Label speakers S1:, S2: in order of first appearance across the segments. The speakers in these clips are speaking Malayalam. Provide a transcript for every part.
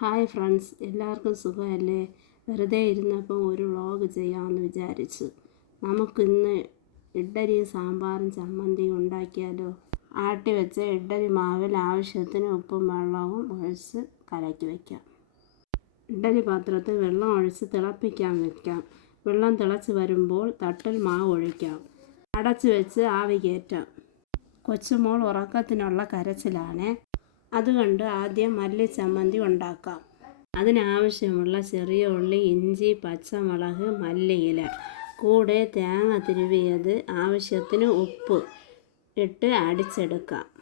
S1: ഹായ് ഫ്രണ്ട്സ് എല്ലാവർക്കും സുഖമല്ലേ? വെറുതെ ഇരുന്നപ്പോൾ ഒരു വ്ളോഗ് ചെയ്യാമെന്ന് വിചാരിച്ചു. നമുക്കിന്ന് ഇഡ്ഡലിയും സാമ്പാറും ചമ്മന്തിയും ഉണ്ടാക്കിയാലോ? ആട്ടി വെച്ച ഇഡ്ഡലി മാവിൽ ആവശ്യത്തിന് ഉപ്പും വെള്ളവും ഒഴിച്ച് കലക്കി വയ്ക്കാം ഇഡ്ഡലി പാത്രത്തിൽ വെള്ളം ഒഴിച്ച് തിളപ്പിക്കാൻ വയ്ക്കാം വെള്ളം തിളച്ച് വരുമ്പോൾ തട്ടിൽ മാവ് ഒഴിക്കാം. അടച്ച് വെച്ച് ആവി കയറ്റാം. കൊച്ചുമോൾ ഉറക്കത്തിനുള്ള കരച്ചിലാണ്. അതുകൊണ്ട് ആദ്യം മല്ലി ചമ്മന്തി ഉണ്ടാക്കാം. അതിനാവശ്യമുള്ള ചെറിയ ഉള്ളി ഇഞ്ചി പച്ചമുളക് മല്ലിയില. കൂടെ തേങ്ങ തിരുവിയത് ആവശ്യത്തിന് ഉപ്പ് ഇട്ട് അടിച്ചെടുക്കാം.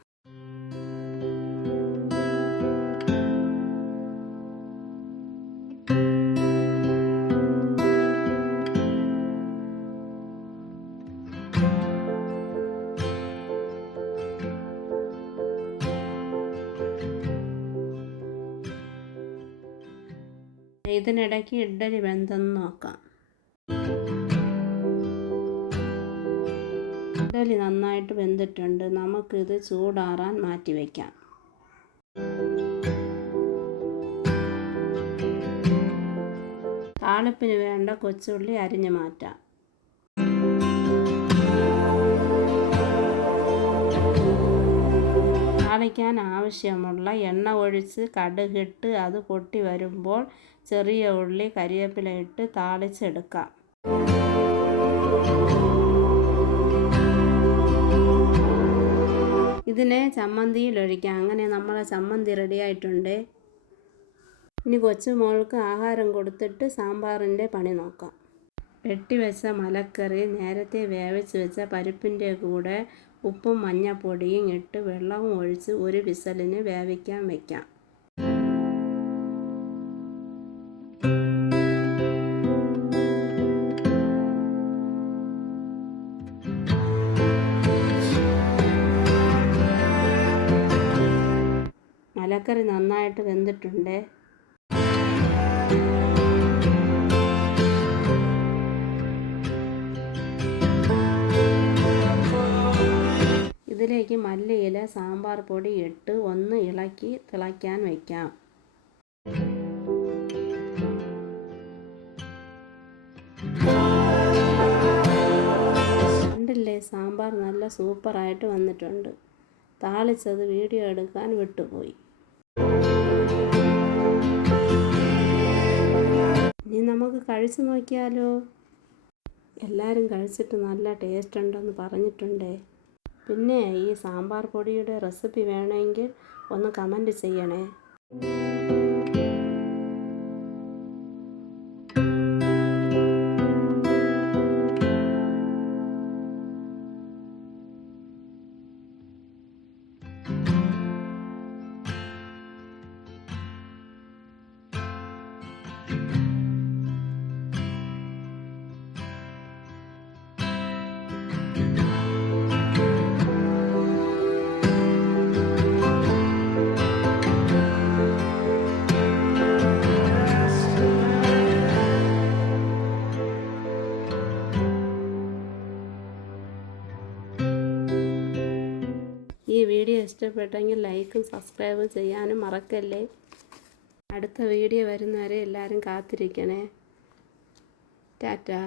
S1: ഇതിനിടയ്ക്ക് ഇഡ്ഡലി വെന്തെന്ന് നോക്കാം. ഇഡ്ഡലി നന്നായിട്ട് വെന്തിട്ടുണ്ട്. നമുക്കിത് ചൂടാറാൻ മാറ്റി വയ്ക്കാം താളിപ്പിന് വേണ്ട കൊച്ചുള്ളി അരിഞ്ഞു മാറ്റാം. താളിക്കാൻ ആവശ്യമുള്ള എണ്ണ ഒഴിച്ച് കടുകിട്ട് അത് പൊട്ടി വരുമ്പോൾ ചെറിയ ഉള്ളി കരിവേപ്പില ഇട്ട് താളിച്ചെടുക്കാം. ഇതിനെ ചമ്മന്തിയിൽ ഒഴിക്കാം അങ്ങനെ നമ്മളെ ചമ്മന്തി റെഡി ആയിട്ടുണ്ട്. ഇനി കൊച്ചുമോൾക്ക് ആഹാരം കൊടുത്തിട്ട് സാമ്പാറിന്റെ പണി നോക്കാം. വെട്ടിവെച്ച മലക്കറി നേരത്തെ വേവിച്ച് വെച്ച പരിപ്പിന്റെ കൂടെ ഉപ്പും മഞ്ഞപ്പൊടിയും ഇട്ട് വെള്ളവും ഒഴിച്ച് ഒരു വിസലിന് വേവിക്കാൻ വയ്ക്കാം മലക്കറി നന്നായിട്ട് വെന്തിട്ടുണ്ട്? ഇതിലേക്ക് മല്ലിയില സാമ്പാർ പൊടി ഇട്ട് ഒന്ന് ഇളക്കി തിളയ്ക്കാൻ വയ്ക്കാം കണ്ടില്ലേ സാമ്പാർ നല്ല സൂപ്പറായിട്ട് വന്നിട്ടുണ്ട്. താളിച്ചത് വീഡിയോ എടുക്കാൻ വിട്ടുപോയി. ഇനി നമുക്ക് കഴിച്ചു നോക്കിയാലോ? എല്ലാവരും കഴിച്ചിട്ട് നല്ല ടേസ്റ്റ് ഉണ്ടെന്ന് പറഞ്ഞിട്ടുണ്ടേ. പിന്നെ ഈ സാമ്പാർ പൊടിയുടെ റെസിപ്പി വേണമെങ്കിൽ ഒന്ന് കമന്റ് ചെയ്യണേ. ഇഷ്ടപ്പെട്ടെങ്കിൽ ലൈക്കും സബ്സ്ക്രൈബും ചെയ്യാനും മറക്കല്ലേ. അടുത്ത വീഡിയോ വരുന്നവരെ എല്ലാവരും കാത്തിരിക്കണേ. ടാറ്റാ.